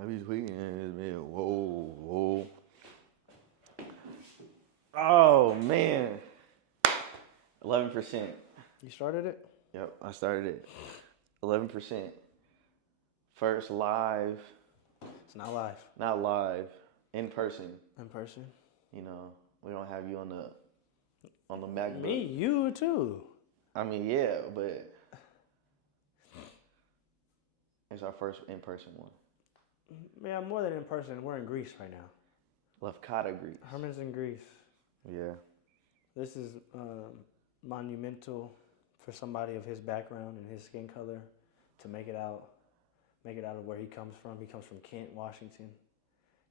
I be tweaking, man. Whoa. Oh man. 11%. You started it? Yep, I started it. 11%. First live. It's not live. Not live. In person. In person? You know, we don't have you on the MacBook. Me, you too. I mean, yeah, but it's our first in-person one. Yeah, more than in person. We're in Greece right now. Lefkada, Greece. Herman's in Greece. Yeah. This is monumental for somebody of his background and his skin color to make it out of where he comes from. He comes from Kent, Washington,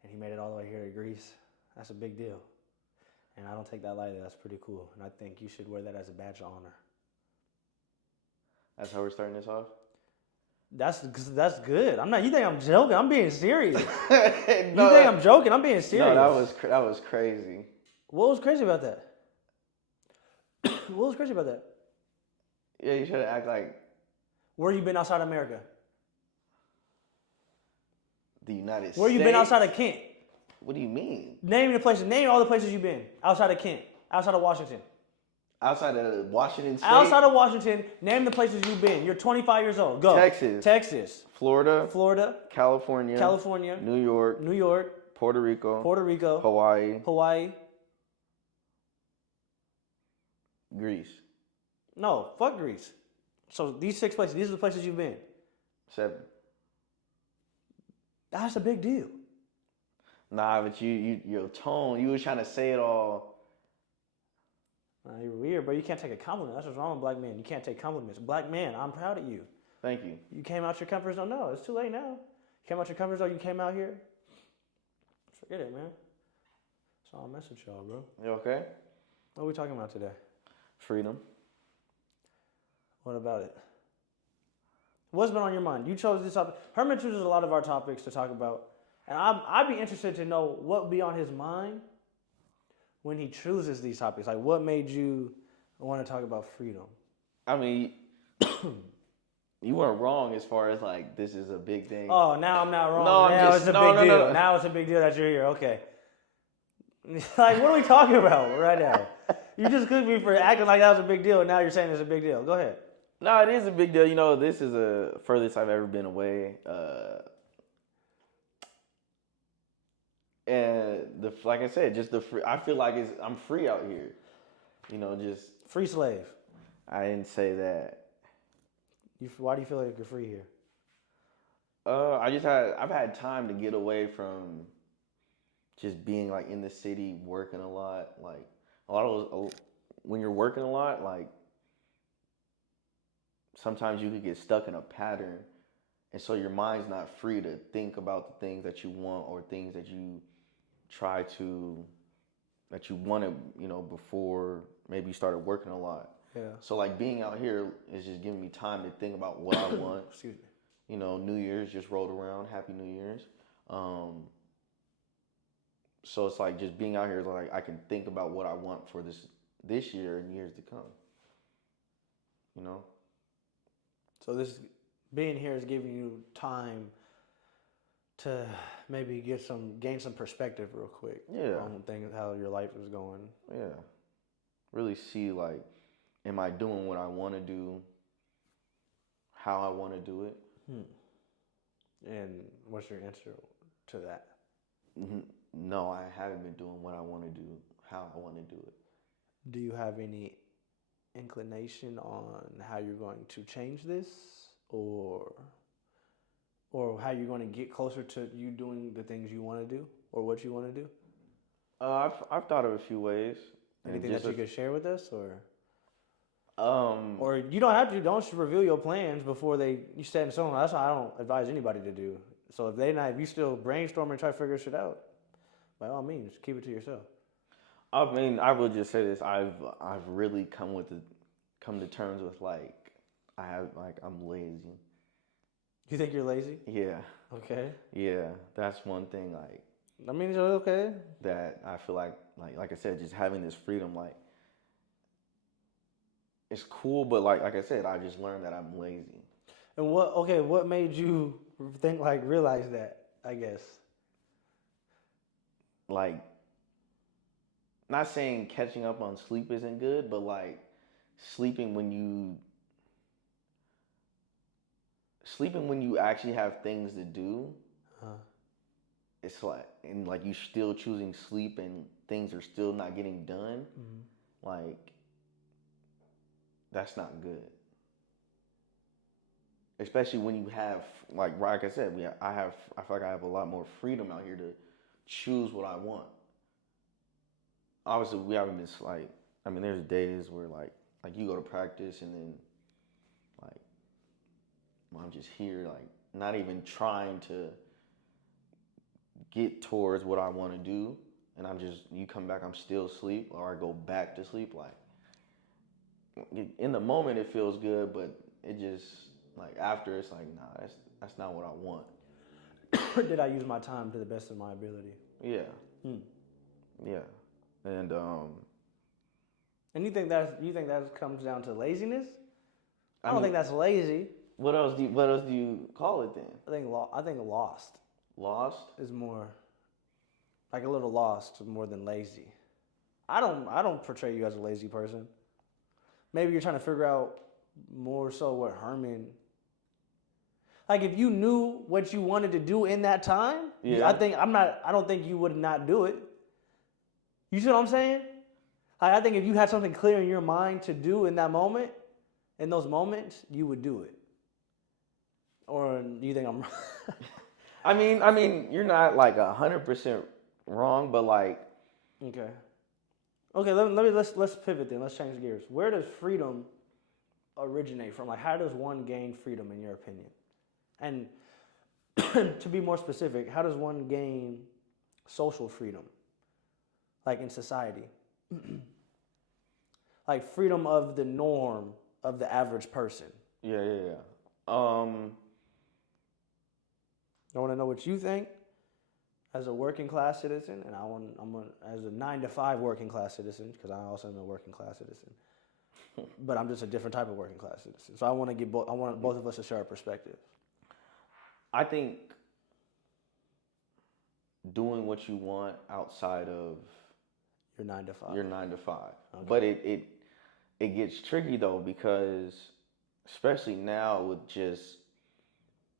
and he made it all the way here to Greece. That's a big deal. And I don't take that lightly. That's pretty cool. And I think you should wear that as a badge of honor. That's how we're starting this off? That's good. You think I'm joking? I'm being serious. No, you think I'm joking? I'm being serious. No, that was crazy. What was crazy about that? What was crazy about that? Yeah, you should act like Where you been outside America? the United States. Where you been outside of Kent? What do you mean? Name the places. Name all the places you've been outside of Kent, outside of Washington. Outside of Washington State? Outside of Washington, name the places you've been. You're 25 years old. Go. Texas. Florida. California. New York. Puerto Rico. Hawaii. Greece. No, fuck Greece. So these 6 places, these are the places you've been. 7. That's a big deal. Nah, but your tone, you was trying to say it all. You're weird, bro. You can't take a compliment. That's what's wrong with black men. You can't take compliments. Black man, I'm proud of you. Thank you. You came out your comfort zone. No, it's too late now. You came out your comfort zone. You came out here. Forget it, man. That's all I mess with y'all, bro. You okay? What are we talking about today? Freedom. What about it? What's been on your mind? You chose this topic. Herman chooses a lot of our topics to talk about. And I'd be interested to know what would be on his mind when he chooses these topics. Like, what made you want to talk about freedom? I mean, you weren't wrong as far as, like, this is a big thing. Oh, now I'm not wrong. No, now it's a big deal. No. Now it's a big deal that you're here. Okay. Like, what are we talking about right now? You just cooked me for acting like that was a big deal, and now you're saying it's a big deal. Go ahead. No, it is a big deal. You know, this is the furthest I've ever been away. And like I said, just the free. I feel like I'm free out here. You know, just free slave. I didn't say that. Why do you feel like you're free here? I've had time to get away from just being like in the city, working a lot. Like a lot of those, when you're working a lot, like sometimes you could get stuck in a pattern, and so your mind's not free to think about the things that you want or things that you wanted, you know, before maybe you started working a lot. Yeah. So like being out here is just giving me time to think about what I want. Excuse me. You know, New Year's just rolled around. Happy New Year's. So it's like just being out here is like I can think about what I want for this year and years to come. You know? So this being here is giving you time to maybe gain some perspective real quick. Yeah. On things, how your life is going. Yeah. Really see, like, am I doing what I want to do? How I want to do it? And what's your answer to that? No, I haven't been doing what I want to do, how I want to do it. Do you have any inclination on how you're going to change this, or how you're going to get closer to you doing the things you want to do, or what you want to do? I've thought of a few ways. Anything that you could share with us, or or you don't have to. Don't reveal your plans before you set in stone. That's what I don't advise anybody to do. So if you still brainstorm and try to figure shit out, by all means, keep it to yourself. I mean, I will just say this: I've really come to terms with I'm lazy. You think you're lazy? Yeah. Okay. Yeah, that's one thing. Like, I mean, you're okay. That I feel like I said, just having this freedom, like, it's cool, but like I said, I just learned that I'm lazy. And what made you realize that? I guess. Like, not saying catching up on sleep isn't good, but like sleeping when you actually have things to do, it's like, and like you still choosing sleep and things are still not getting done, like that's not good. Especially when you have, like I said, I feel like I have a lot more freedom out here to choose what I want. Obviously, we haven't been like, I mean, there's days where like you go to practice and then like I'm just here, like not even trying to get towards what I want to do, and you come back, I'm still asleep, or I go back to sleep. Like in the moment, it feels good, but it just like after, it's like, nah, that's not what I want. Did I use my time to the best of my ability? Yeah. Yeah. And you think that comes down to laziness? I don't think that's lazy. What else do you call it then? I think lost. Lost is more like a little lost more than lazy. I don't portray you as a lazy person. Maybe you're trying to figure out more so what Herman. Like if you knew what you wanted to do in that time, yeah. I don't think you would not do it. You see what I'm saying? Like, I think if you had something clear in your mind to do in that moment, in those moments, you would do it. Or do you think I'm wrong? I mean, you're not like 100% wrong, but like. Okay. Let's pivot then. Let's change gears. Where does freedom originate from? Like, how does one gain freedom in your opinion? And to be more specific, how does one gain social freedom? Like in society, like freedom of the norm of the average person. Yeah. I want to know what you think as a working class citizen, and I'm as a 9-to-5 working class citizen, because I also am a working class citizen, but I'm just a different type of working class citizen. So I want both of us to share our perspectives. I think doing what you want outside of your 9-to-5. Your 9-to-5. Okay. But it gets tricky though, because especially now with just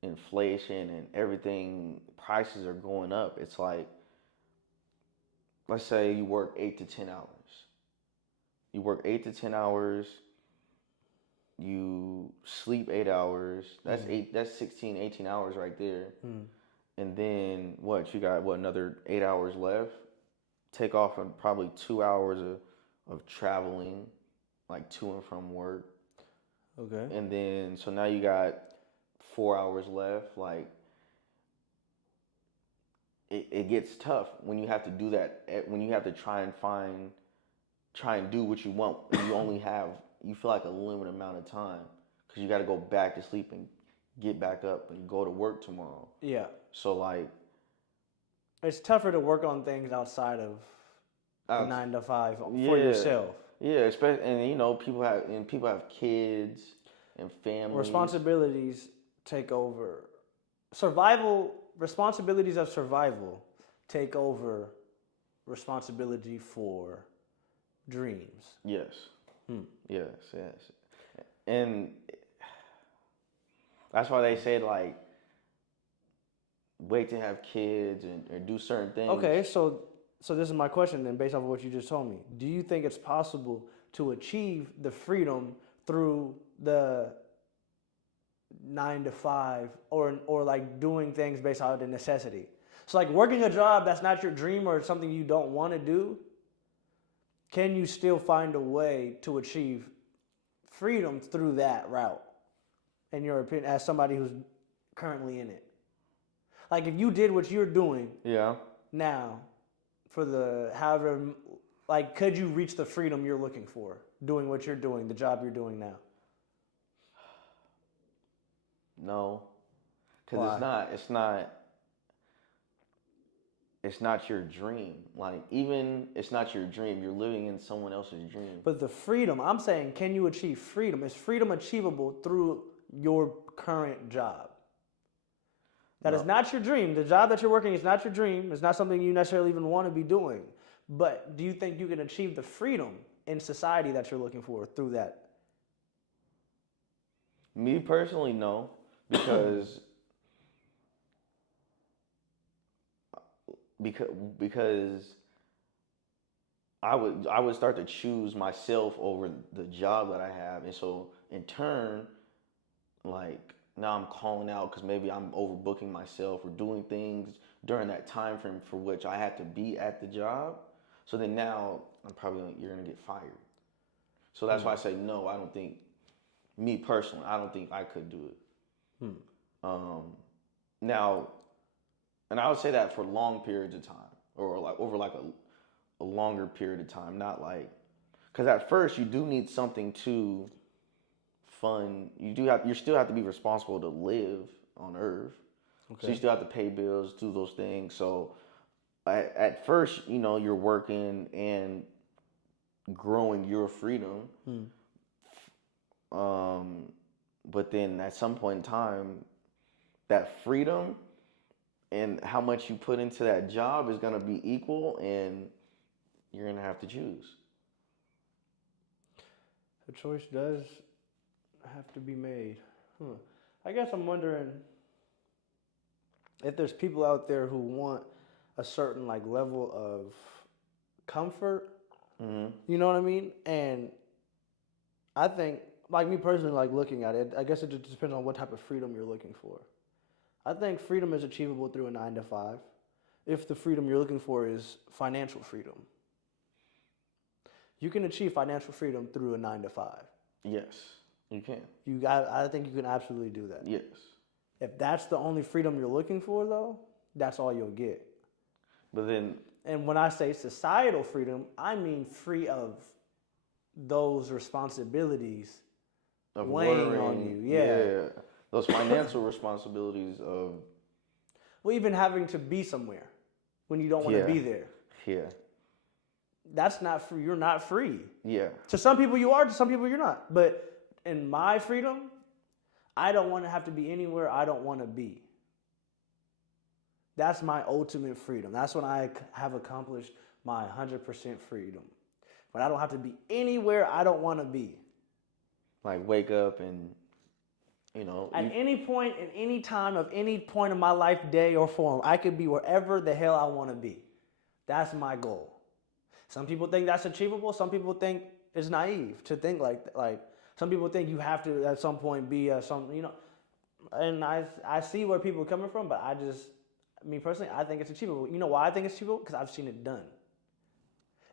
inflation and everything, prices are going up. It's like, let's say you work 8 to 10 hours. You work 8 to 10 hours. You sleep 8 hours. That's 16, 18 hours right there. And then you got another 8 hours left. Take off on probably 2 hours of traveling, like to and from work. Okay. And then, so now you got 4 hours left. Like, it gets tough when you have to do that, when you have to try and do what you want. And you feel like a limited amount of time, because you got to go back to sleep and get back up and go to work tomorrow. Yeah. So like, it's tougher to work on things outside of 9-to-5 for yourself. Yeah, especially, and people have kids and families. Responsibilities take over. Responsibilities of survival take over responsibility for dreams. Yes. Yes. And that's why they say, like, wait to have kids or do certain things. Okay, so this is my question then, based off of what you just told me. Do you think it's possible to achieve the freedom through the 9-to-5 or like doing things based out of necessity? So like working a job that's not your dream or something you don't want to do, can you still find a way to achieve freedom through that route, in your opinion, as somebody who's currently in it? Like if you did what you're doing now for could you reach the freedom you're looking for doing what you're doing, the job you're doing now? No, because it's not your dream. Like, even it's not your dream, you're living in someone else's dream. But the freedom, I'm saying, can you achieve freedom? Is freedom achievable through your current job? That is not your dream. The job that you're working is not your dream. It's not something you necessarily even want to be doing. But do you think you can achieve the freedom in society that you're looking for through that? Me personally, no, because because I would start to choose myself over the job that I have, and so in turn, like now I'm calling out because maybe I'm overbooking myself or doing things during that time frame for which I had to be at the job. So then now you're gonna get fired. So that's why I say no. I don't think, me personally, I don't think I could do it. Now, and I would say that for long periods of time, or like over like a longer period of time, not like, because at first you do need something to fund. You still have to be responsible to live on Earth. Okay. So you still have to pay bills, do those things. So at first, you're working and growing your freedom. But then at some point in time, that freedom and how much you put into that job is going to be equal, and you're going to have to choose. The choice does have to be made. I guess I'm wondering if there's people out there who want a certain like level of comfort. You know what I mean? And I think, like me personally, like looking at it, I guess it just depends on what type of freedom you're looking for. I think freedom is achievable through a 9 to 5 if the freedom you're looking for is financial freedom. You can achieve financial freedom through a 9 to 5. Yes, you can. I think you can absolutely do that. Yes. If that's the only freedom you're looking for, though, that's all you'll get. But then... And when I say societal freedom, I mean free of those responsibilities of weighing on you. Yeah. Those financial responsibilities of... Well, even having to be somewhere when you don't want to be there. Yeah. That's not free. You're not free. Yeah. To some people you are, to some people you're not. But in my freedom, I don't want to have to be anywhere I don't want to be. That's my ultimate freedom. That's when I have accomplished my 100% freedom. When I don't have to be anywhere I don't want to be. Like wake up and, At any point, in any time, of any point of my life, day or form, I could be wherever the hell I want to be. That's my goal. Some people think that's achievable. Some people think it's naive to think like some people think you have to at some point be and I see where people are coming from, but me personally, I think it's achievable. You know why I think it's achievable? Because I've seen it done.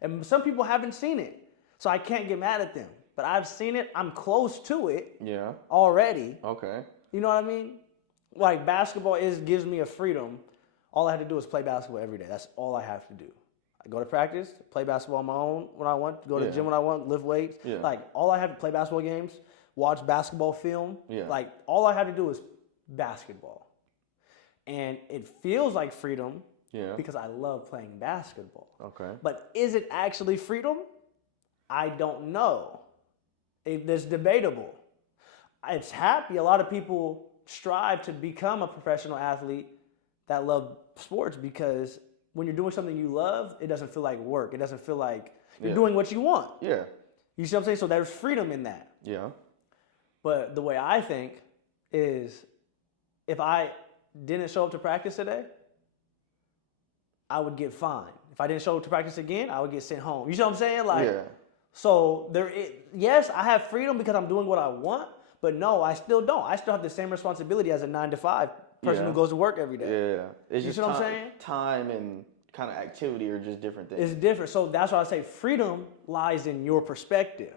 And some people haven't seen it, so I can't get mad at them. But I've seen it. I'm close to it. Yeah. Already. Okay. You know what I mean? Like basketball gives me a freedom. All I have to do is play basketball every day. That's all I have to do. I go to practice, play basketball on my own when I want, go to the gym when I want, lift weights. Yeah. Like all I have to play basketball games, watch basketball film. Yeah. Like all I have to do is basketball. And it feels like freedom because I love playing basketball. Okay. But is it actually freedom? I don't know. It's debatable. It's happy. A lot of people strive to become a professional athlete that love sports because when you're doing something you love, it doesn't feel like work. It doesn't feel like you're doing what you want. Yeah. You see what I'm saying? So there's freedom in that. Yeah. But the way I think is if I didn't show up to practice today, I would get fined. If I didn't show up to practice again, I would get sent home. You see what I'm saying? So yes, I have freedom because I'm doing what I want, but no, I still don't. I still have the same responsibility as a 9 to 5 person who goes to work every day. Yeah. It's you see what I'm saying? Time and kind of activity are just different things. It's different. So that's why I say freedom lies in your perspective.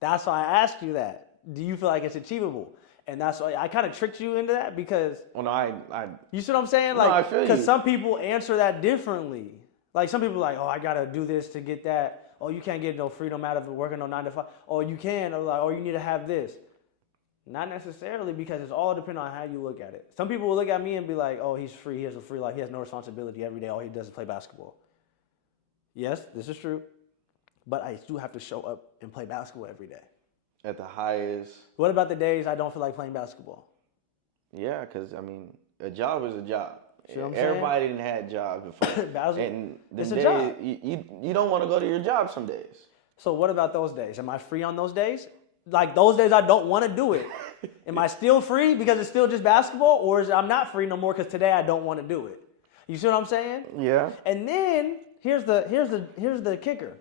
That's why I asked you that. Do you feel like it's achievable? And that's why I kind of tricked you into that because... Well, no, I you see what I'm saying? I feel you. Because some people answer that differently. Like some people are like, oh, I got to do this to get that. Oh, you can't get no freedom out of working on 9 to 5. Oh, you can. Or like, oh, you need to have this. Not necessarily because it's all depending on how you look at it. Some people will look at me and be like, oh, he's free. He has a free life. He has no responsibility every day. All he does is play basketball. Yes, this is true. But I do have to show up and play basketball every day. At the highest. What about the days I don't feel like playing basketball? Yeah, because, I mean, a job is a job. See what I'm Everybody didn't have jobs before. And it's the a day, job. You don't want to go to your job some days. So what about those days? Am I free on those days? Like those days I don't want to do it. Am I still free because it's still just basketball, or is I'm not free no more because today I don't want to do it? You see what I'm saying? Yeah. And then here's the kicker.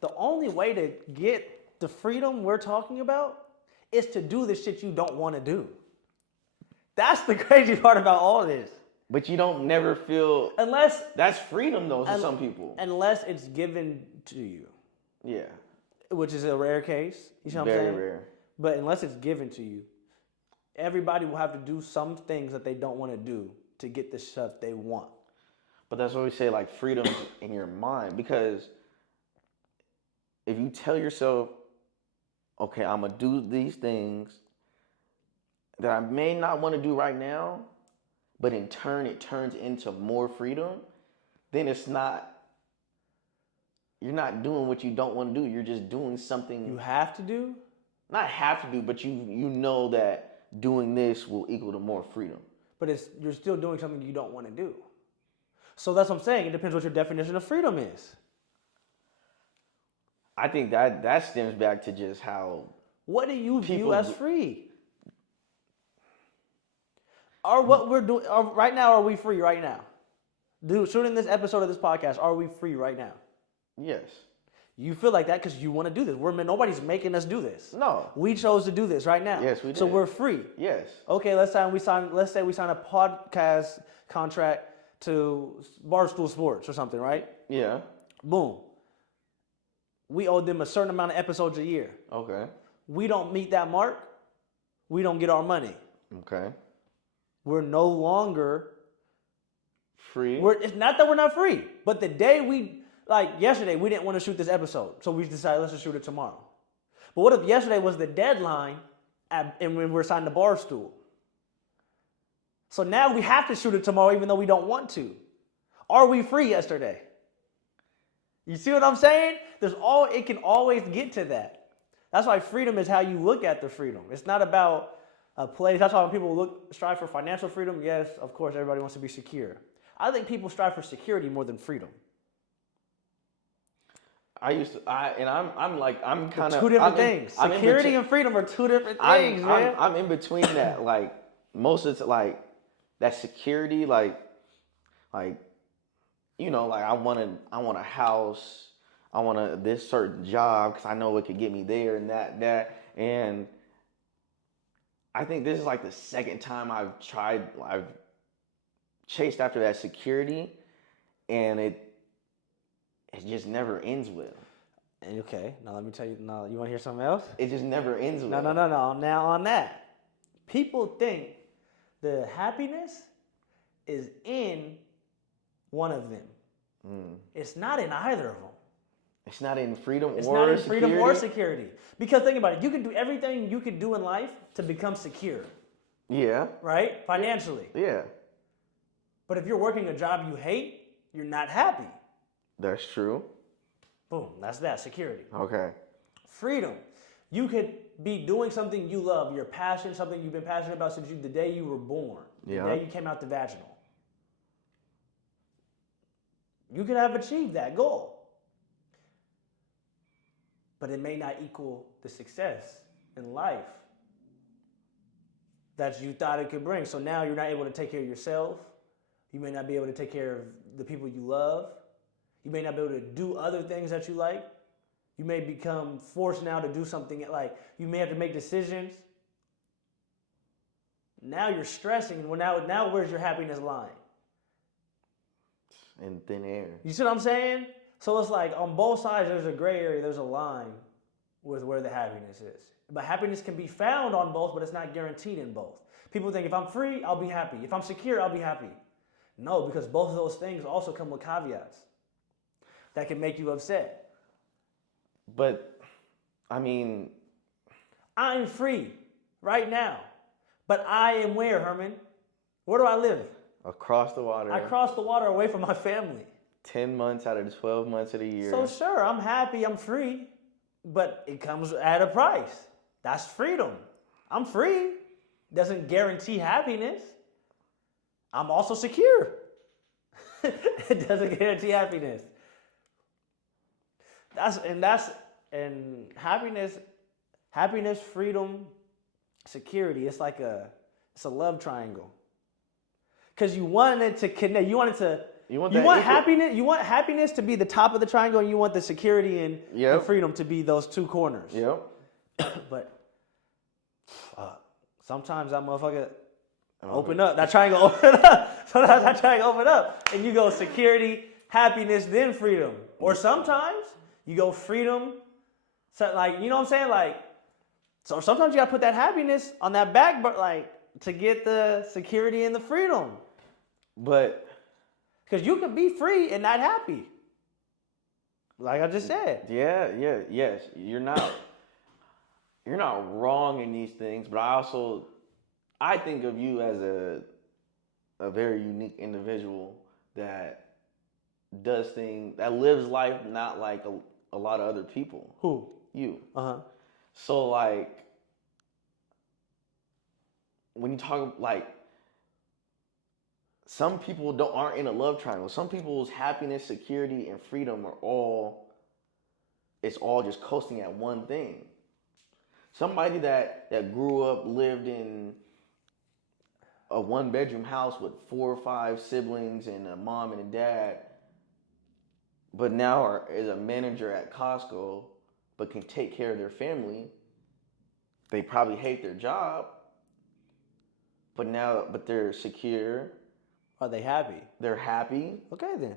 The only way to get the freedom we're talking about is to do the shit you don't want to do. That's the crazy part about all this. But you don't never feel that's freedom though to some people. Unless it's given to you. Yeah. Which is a rare case. You see what I'm saying? Very rare. But unless it's given to you, everybody will have to do some things that they don't want to do to get the stuff they want. But that's what we say, like, freedom's in your mind. Because if you tell yourself, okay, I'm going to do these things that I may not want to do right now, but in turn it turns into more freedom, then you're not doing what you don't want to do. You're just doing something you have to do? Not have to do, but you know that doing this will equal to more freedom. But you're still doing something you don't want to do. So that's what I'm saying. It depends what your definition of freedom is. I think that stems back to just how. What do you view as free? Or what we're doing right now? Are we free right now? Shooting this episode of this podcast, are we free right now? Yes. You feel like that because you want to do this. Nobody's making us do this. No. We chose to do this right now. Yes, we did. So we're free. Yes. Okay, let's say we sign a podcast contract to Barstool Sports or something, right? Yeah. Boom. We owe them a certain amount of episodes a year. Okay. We don't meet that mark, we don't get our money. Okay. We're no longer free. It's not that we're not free, but the day yesterday, we didn't want to shoot this episode, so we decided let's just shoot it tomorrow. But what if yesterday was the deadline and when we're signed to Barstool? So now we have to shoot it tomorrow even though we don't want to. Are we free yesterday? You see what I'm saying? It can always get to that. That's why freedom is how you look at the freedom. It's not about a place. That's why when people strive for financial freedom, yes, of course, everybody wants to be secure. I think people strive for security more than freedom. I'm kind of two different things. Security and freedom are two different things, man. I'm in between that. Like most of it's like that security, like I want a house, I want this certain job because I know it could get me there and that, and I think this is like the second time I've chased after that security, and it just never ends well. Okay, now let me tell you. Now you want to hear something else? It just never ends well. No. Now on that, people think the happiness is in one of them. It's not in either of them. It's not in freedom or security. Because think about it. You can do everything you could do in life to become secure. Yeah. Right? Financially. Yeah. But if you're working a job you hate, you're not happy. That's true. Boom. That's that. Security. Okay. Freedom. You could be doing something you love, your passion, something you've been passionate about since the day you were born. The day you came out the vaginal. You could have achieved that goal. But it may not equal the success in life that you thought it could bring. So now you're not able to take care of yourself. You may not be able to take care of the people you love. You may not be able to do other things that you like. You may become forced now to do something like you may have to make decisions. Now you're stressing. Well, now where's your happiness lying? In thin air. You see what I'm saying? So it's like on both sides, there's a gray area, there's a line with where the happiness is. But happiness can be found on both, but it's not guaranteed in both. People think if I'm free, I'll be happy. If I'm secure, I'll be happy. No, because both of those things also come with caveats that can make you upset. But, I'm free right now. But I am where, Herman? Where do I live? Across the water. I cross the water away from my family. 10 months out of the 12 months of the year. So sure, I'm happy, I'm free, but it comes at a price. That's freedom. I'm free. Doesn't guarantee happiness. I'm also secure. It doesn't guarantee happiness. And happiness, freedom, security. It's a love triangle. Because you want it to connect. You want happiness. You want happiness to be the top of the triangle, and you want the security and freedom to be those two corners. Yep. But sometimes that motherfucker open up. That triangle open up. Sometimes that triangle open up, and you go security, happiness, then freedom. Or sometimes you go freedom. So like, you know what I'm saying? Like, so sometimes you gotta put that happiness on that back, but like to get the security and the freedom. But because you can be free and not happy. Like I just said. Yes. You're not wrong in these things, but I think of you as a very unique individual that does things, that lives life not like a lot of other people. Who? You. Uh-huh. So like when you talk like some people aren't in a love triangle. Some people's happiness, security, and freedom it's all just coasting at one thing. Somebody that grew up, lived in a 1-bedroom house with 4 or 5 siblings and a mom and a dad, but now is a manager at Costco, but can take care of their family. They probably hate their job, but they're secure. Are they happy? They're happy. Okay then.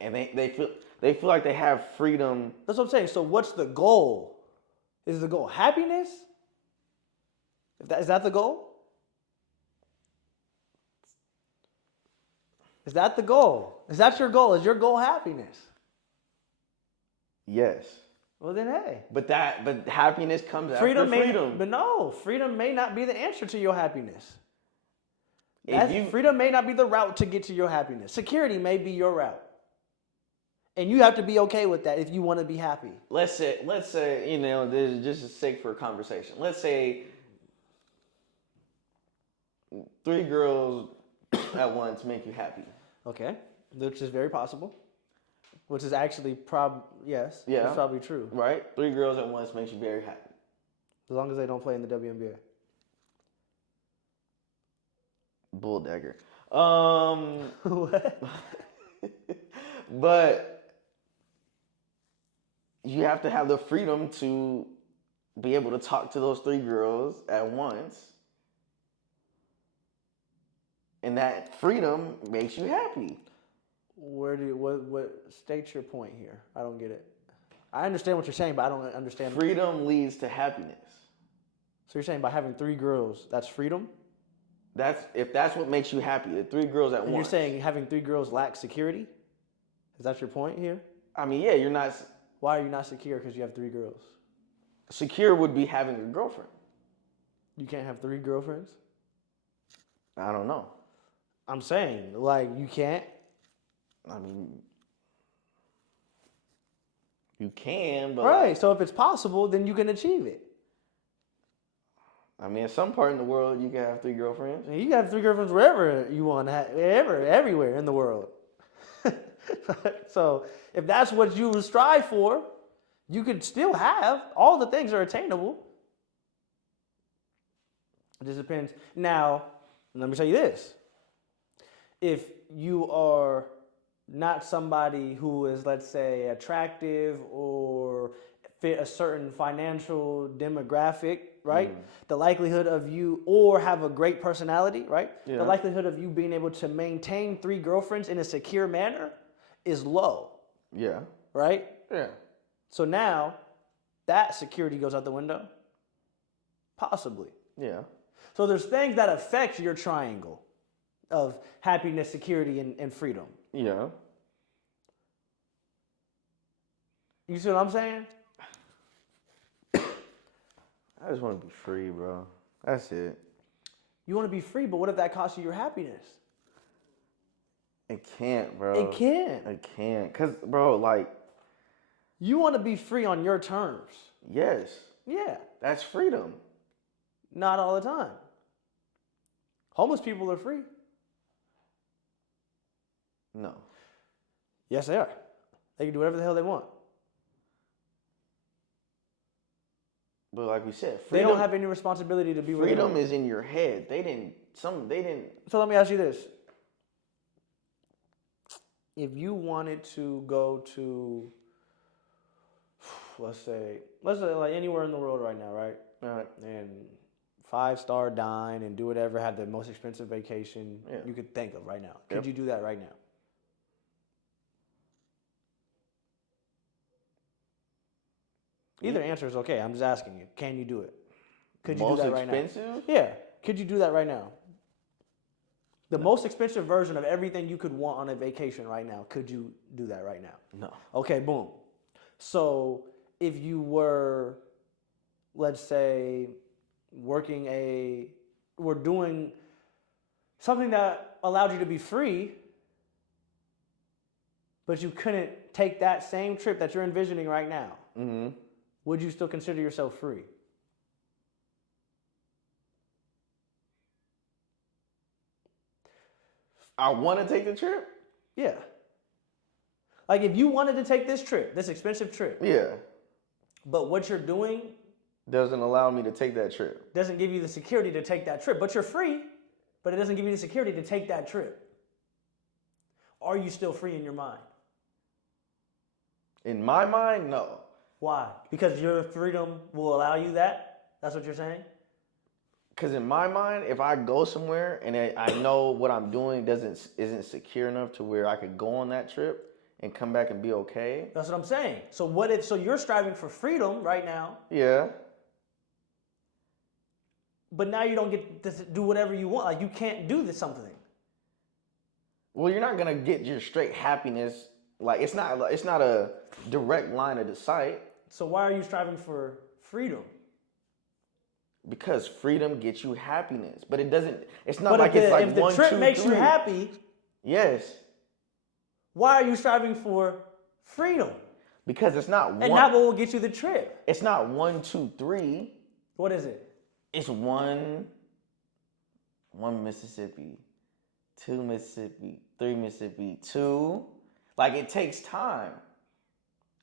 And they feel like they have freedom. That's what I'm saying. So what's the goal? Is the goal happiness? Is that the goal? Is that the goal? Is that your goal? Is your goal happiness? Yes. Well then, hey. But happiness comes after freedom. But no, freedom may not be the answer to your happiness. Freedom may not be the route to get to your happiness. Security may be your route. And you have to be okay with that if you want to be happy. Let's say, this is just a sake for a conversation. Let's say 3 girls at once make you happy. Okay. Which is very possible. Which is actually yes. Yeah. It's probably true. Right? 3 girls at once makes you very happy. As long as they don't play in the WNBA. Bulldagger. What? But you have to have the freedom to be able to talk to those 3 girls at once. And that freedom makes you happy. What states your point here? I don't get it. I understand what you're saying, but I don't understand. Freedom leads to happiness. So you're saying by having 3 girls, that's freedom? If that's what makes you happy, the 3 girls at once. And you're saying having 3 girls lacks security? Is that your point here? I mean, yeah, you're not. Why are you not secure because you have 3 girls? Secure would be having a girlfriend. You can't have 3 girlfriends? I don't know. I'm saying, like, you can't? I mean, you can, but... Right, so if it's possible, then you can achieve it. I mean, in some part in the world, you can have 3 girlfriends. You can have 3 girlfriends wherever you want to have, everywhere in the world. So if that's what you strive for, you could still have. All the things are attainable. It just depends. Now, let me tell you this. If you are not somebody who is, let's say, attractive or fit a certain financial demographic, right? The likelihood of you, or have a great personality, right? Yeah. The likelihood of you being able to maintain 3 girlfriends in a secure manner is low. Yeah. Right? Yeah. So now, that security goes out the window? Possibly. Yeah. So there's things that affect your triangle of happiness, security, and freedom. Yeah. You see what I'm saying? I just want to be free, bro. That's it. You want to be free, but what if that costs you your happiness? It can't, bro. It can. It can't. Because, bro, like... You want to be free on your terms. Yes. Yeah. That's freedom. Not all the time. Homeless people are free. No. Yes, they are. They can do whatever the hell they want. But like we said, They don't have any responsibility to be with freedom is in your head. They didn't. So let me ask you this. If you wanted to go to, let's say like anywhere in the world right now, right? All right. And 5-star dine and do whatever, have the most expensive vacation you could think of right now. Could you do that right now? Either answer is okay. I'm just asking you. Can you do it? Could you do that right now? Most expensive? Yeah. Could you do that right now? The most expensive version of everything you could want on a vacation right now. Could you do that right now? No. Okay, boom. So if you were, let's say, we're doing something that allowed you to be free, but you couldn't take that same trip that you're envisioning right now, would you still consider yourself free? I want to take the trip? Yeah. Like if you wanted to take this trip, this expensive trip. Yeah. But what you're doing doesn't allow me to take that trip. Doesn't give you the security to take that trip. But you're free, but it doesn't give you the security to take that trip. Are you still free in your mind? In my mind, no. Why? Because your freedom will allow you that? That's what you're saying? Because in my mind, if I go somewhere and I know what I'm doing isn't secure enough to where I could go on that trip and come back and be okay. That's what I'm saying. So you're striving for freedom right now. Yeah. But now you don't get to do whatever you want. Like you can't do something. Well, you're not gonna get your straight happiness. Like it's not a direct line of the sight. So why are you striving for freedom? Because freedom gets you happiness, but it doesn't. It's not but like it's like if the 1, trip 2, makes 3. you happy. Yes. Why are you striving for freedom? Because it's not one. And not what will get you the trip. It's not 1, 2, 3. What is it? It's one Mississippi, 2 Mississippi, 3 Mississippi, 2. Like it takes time.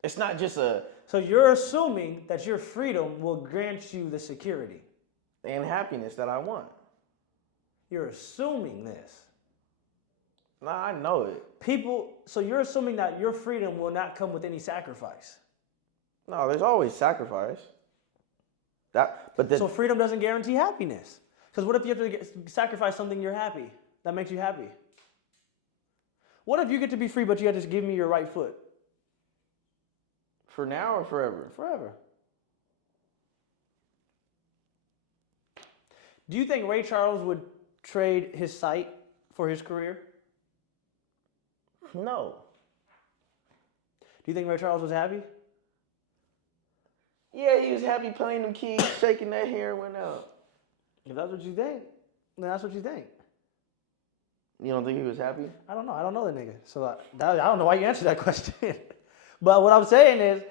It's not just a. So you're assuming that your freedom will grant you the security and happiness that I want. You're assuming this. Nah, I know it. So you're assuming that your freedom will not come with any sacrifice. No, there's always sacrifice. So freedom doesn't guarantee happiness. Because what if you have to sacrifice something you're happy, that makes you happy? What if you get to be free, but you have to give me your right foot? For now or forever? Forever. Do you think Ray Charles would trade his sight for his career? No. Do you think Ray Charles was happy? Yeah, he was happy playing them keys, shaking that heroin out. If that's what you think, then that's what you think. You don't think he was happy? I don't know. I don't know the nigga. So I don't know why you answered that question. But what I'm saying is,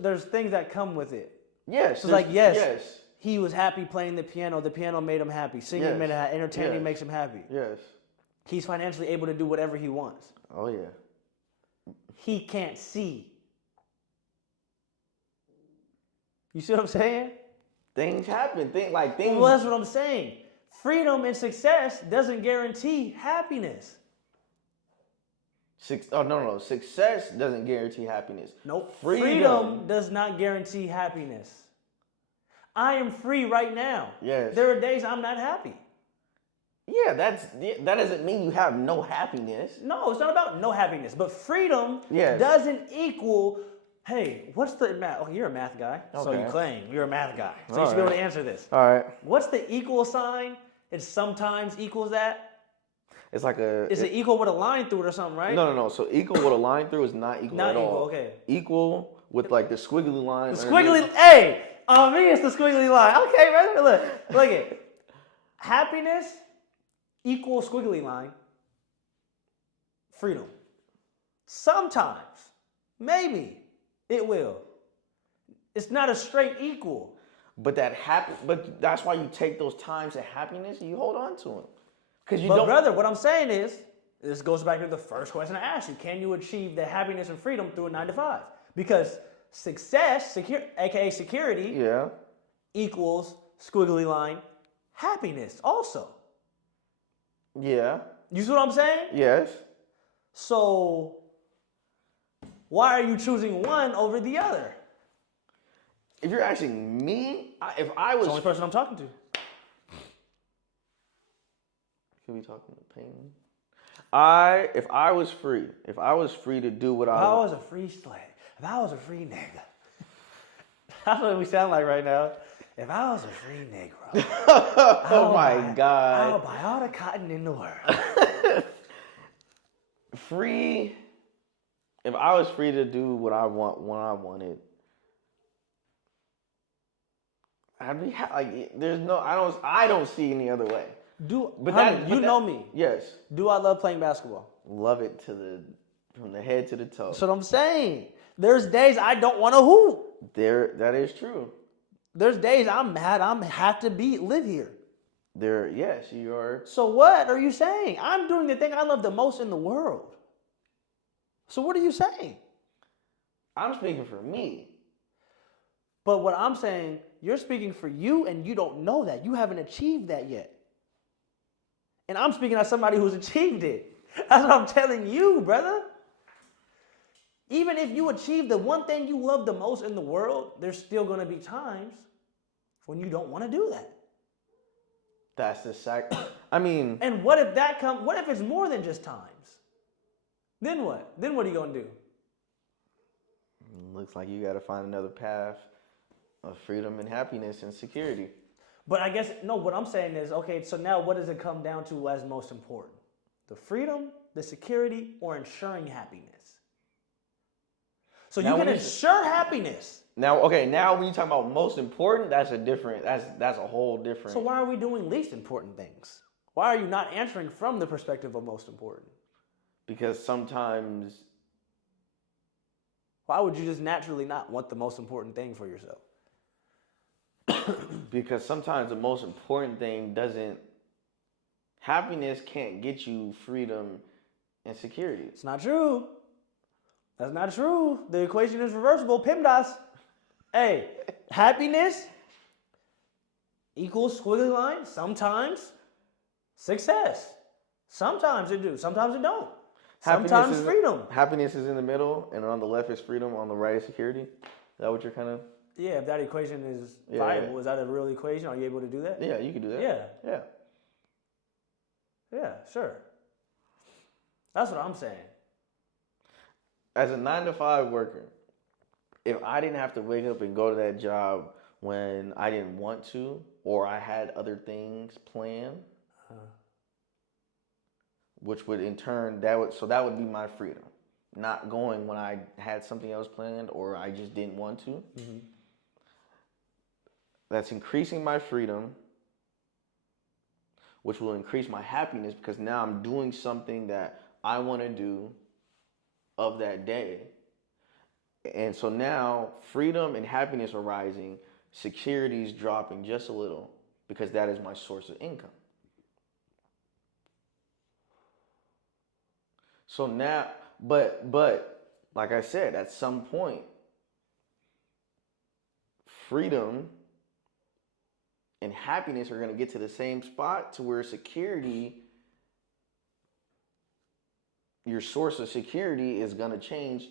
there's things that come with it. Yes. So it's yes. He was happy playing the piano. The piano made him happy. Singing made him happy. Entertaining makes him happy. Yes. He's financially able to do whatever he wants. Oh, yeah. He can't see. You see what I'm saying? Things happen. Things. Well, that's what I'm saying. Freedom and success doesn't guarantee happiness. No. Success doesn't guarantee happiness. Nope. Freedom does not guarantee happiness. I am free right now. Yes. There are days I'm not happy. Yeah, that doesn't mean you have no happiness. No, it's not about no happiness. But freedom doesn't equal, hey, what's the math? Oh, you're a math guy. Okay. So you claim you're a math guy. So you should be able to answer this. All right. What's the equal sign? It sometimes equals that? It's like a... It's an equal with a line through it or something, right? No. So equal with a line through is not equal at all. Not equal, okay. Equal with like the squiggly line. The squiggly... Hey! On me, it's the squiggly line. Okay, brother. Look it. Happiness equals squiggly line. Freedom. Sometimes. Maybe. It will. It's not a straight equal. But but that's why you take those times of happiness and you hold on to them. Because brother, what I'm saying is, this goes back to the first question I asked you. Can you achieve the happiness and freedom through a 9 to 5? Because success, aka security, equals squiggly line happiness also. Yeah. You see what I'm saying? Yes. So why are you choosing one over the other? If you're asking me, if I was... It's the only person I'm talking to. Could be talking to Payne. If I was free to do what I want. If I was a free slave, if I was a free nigga. That's what we sound like right now. If I was a free Negro. Oh my God. I'll buy all the cotton in the world. If I was free to do what I want when I wanted, I'd be like, there's no, I don't see any other way. Know me. Yes. Do I love playing basketball? Love it from the head to the toe. That's what I'm saying. There's days I don't want to hoop. That is true. There's days I'm have to live here. Yes, you are. So what are you saying? I'm doing the thing I love the most in the world. So what are you saying? I'm speaking for me. But what I'm saying, you're speaking for you and you don't know that. You haven't achieved that yet. And I'm speaking as somebody who's achieved it. That's what I'm telling you, brother. Even if you achieve the one thing you love the most in the world, there's still going to be times when you don't want to do that. That's the I mean. And what if it's more than just times? Then what? Then what are you going to do? Looks like you got to find another path of freedom and happiness and security. But I guess, no, what I'm saying is, okay, so now what does it come down to as most important? The freedom, the security, or ensuring happiness? So now you can ensure happiness. Now when you talk about most important, that's a whole different. So why are we doing least important things? Why are you not answering from the perspective of most important? Because sometimes. Why would you just naturally not want the most important thing for yourself? Because sometimes the most important thing happiness can't get you freedom and security. It's not true. That's not true. The equation is reversible. PEMDAS. Hey, happiness equals squiggly line. Sometimes success. Sometimes it do. Sometimes it don't. Sometimes freedom. Happiness is in the middle, and on the left is freedom. On the right is security. Is that what you're kind of? Yeah, if that equation is viable, is that a real equation? Are you able to do that? Yeah, you can do that. Yeah. Yeah, sure. That's what I'm saying. As a 9 to 5 worker, if I didn't have to wake up and go to that job when I didn't want to, or I had other things planned, which would in turn, that would be my freedom. Not going when I had something else planned or I just didn't want to. Mm-hmm. That's increasing my freedom, which will increase my happiness because now I'm doing something that I want to do of that day. And so now freedom and happiness are rising, security is dropping just a little because that is my source of income. So now, but like I said, at some point, freedom and happiness are going to get to the same spot to where security, your source of security is going to change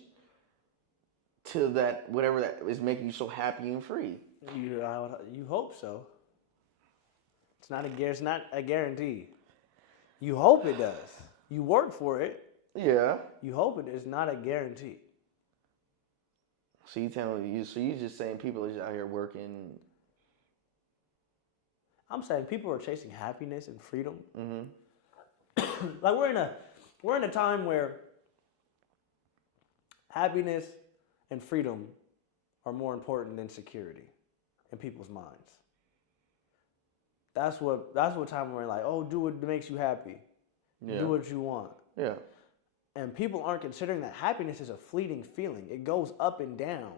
to that, whatever that is making you so happy and free. You hope so. It's not a guarantee. You hope it does. You work for it. Yeah. You hope it is not a guarantee. So you just saying people are just out here working. I'm saying people are chasing happiness and freedom. Mm-hmm. Like we're in a time where happiness and freedom are more important than security in people's minds. That's what time we're in, like, oh, do what makes you happy. Yeah. Do what you want. Yeah. And people aren't considering that happiness is a fleeting feeling. It goes up and down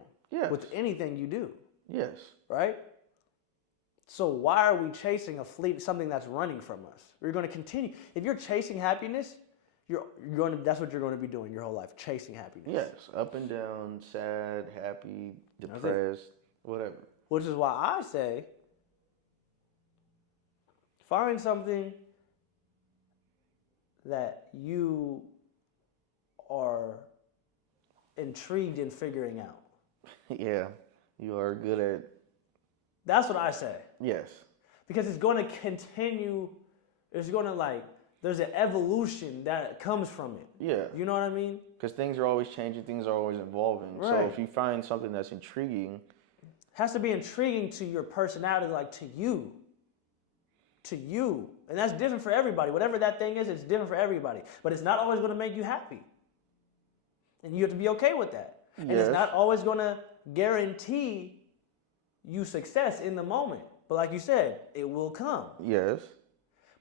with anything you do. Yes. Right? So why are we chasing something that's running from us? We're going to continue. If you're chasing happiness, that's what you're going to be doing your whole life, chasing happiness. Yes, up and down, sad, happy, depressed, whatever. Which is why I say, find something that you are intrigued in figuring out. Yeah, you are good at. That's what I say. Yes. Because it's going to continue. It's going to there's an evolution that comes from it. Yeah. You know what I mean? Because things are always changing, things are always evolving. Right. So if you find something that's intriguing, It has to be intriguing to your personality, to you. To you. And that's different for everybody. Whatever that thing is, it's different for everybody. But it's not always going to make you happy. And you have to be okay with that. yes. And it's not always going to guarantee you success in the moment. But like you said, it will come. Yes.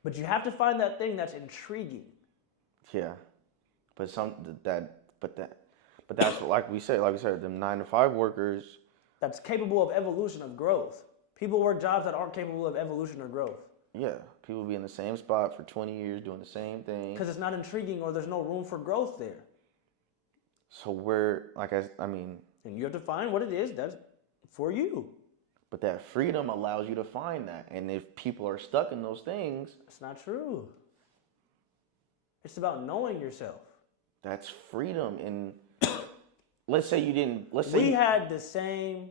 But you have to find that thing that's intriguing. Yeah. But that's like we said, them 9-to-5 workers. That's capable of evolution, of growth. People work jobs that aren't capable of evolution or growth. Yeah. People be in the same spot for 20 years doing the same thing. Because it's not intriguing or there's no room for growth there. So And you have to find what it is that's for you. But that freedom allows you to find that. And if people are stuck in those things. It's not true. It's about knowing yourself. That's freedom. And let's say we had the same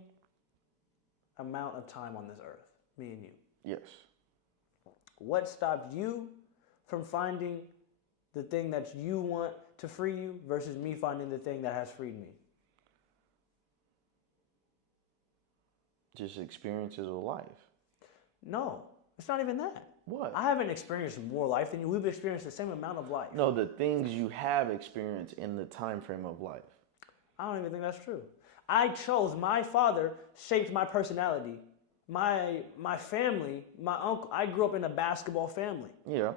amount of time on this earth, me and you. Yes. What stopped you from finding the thing that you want to free you versus me finding the thing that has freed me? Just experiences of life. No, it's not even that. What? I haven't experienced more life than you. We've experienced the same amount of life. No, the things you have experienced in the time frame of life. I don't even think that's true. I chose, my father shaped my personality. My family, my uncle, I grew up in a basketball family. Yeah.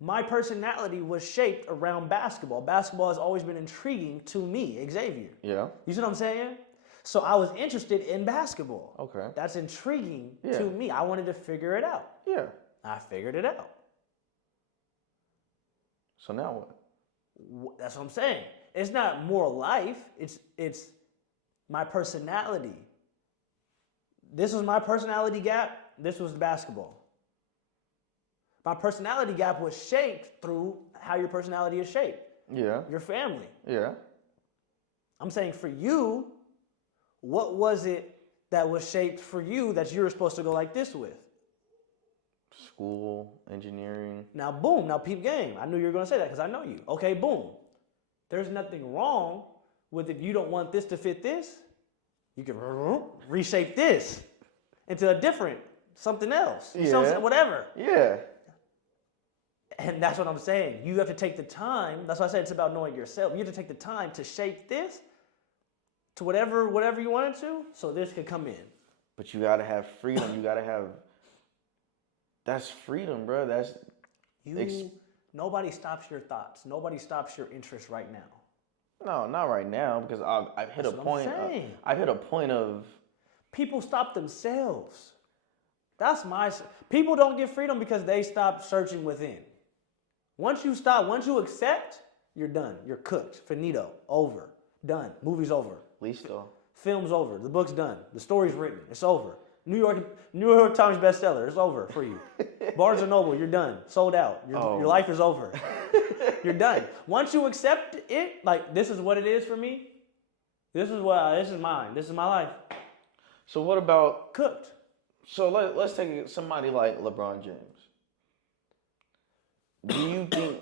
My personality was shaped around basketball. Basketball has always been intriguing to me, Xavier. Yeah. You see what I'm saying? So I was interested in basketball. Okay. That's intriguing to me. I wanted to figure it out. Yeah. I figured it out. So now what? That's what I'm saying. It's not more life. It's my personality. This was my personality gap. This was basketball. My personality gap was shaped through how your personality is shaped. Yeah. Your family. Yeah. I'm saying for you, what was it that was shaped for you that you were supposed to go like this with? School, engineering. Now, boom. Now, peep game. I knew you were going to say that because I know you. Okay, boom. There's nothing wrong with if you don't want this to fit this, you can reshape this into a different something else. You know what I'm saying? Whatever. Yeah. And that's what I'm saying. You have to take the time. That's why I said it's about knowing yourself. You have to take the time to shape this to whatever you want it to, so this could come in. But you gotta have freedom. You gotta have. That's freedom, bro. That's. Nobody stops your thoughts. Nobody stops your interest right now. No, not right now, because I've hit a point. I've hit a point of. People stop themselves. People don't get freedom because they stop searching within. Once you accept, you're done. You're cooked. Finito. Over. Done. Movie's over. Listo. Film's over. The book's done. The story's written. It's over. New York Times bestseller. It's over for you. Barnes & Noble, you're done. Sold out. Your life is over. You're done. Once you accept it, this is what it is for me. This is mine. This is my life. So what about cooked? So let's take somebody like LeBron James. Do you think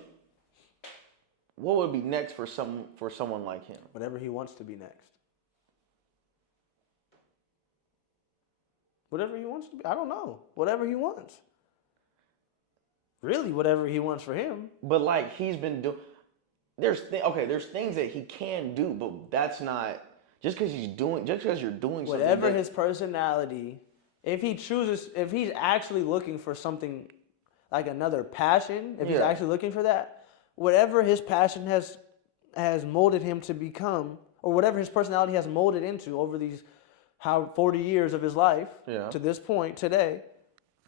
what would be next for someone like him? Whatever he wants to be next. Whatever he wants to be. I don't know. Whatever he wants. Really, whatever he wants for him. But he's been doing. There's things that he can do, but that's not just because you're doing something. Whatever his personality, if he's actually looking for something like another passion, if he's actually looking for that, whatever his passion has molded him to become, or whatever his personality has molded into over these 40 years of his life to this point today,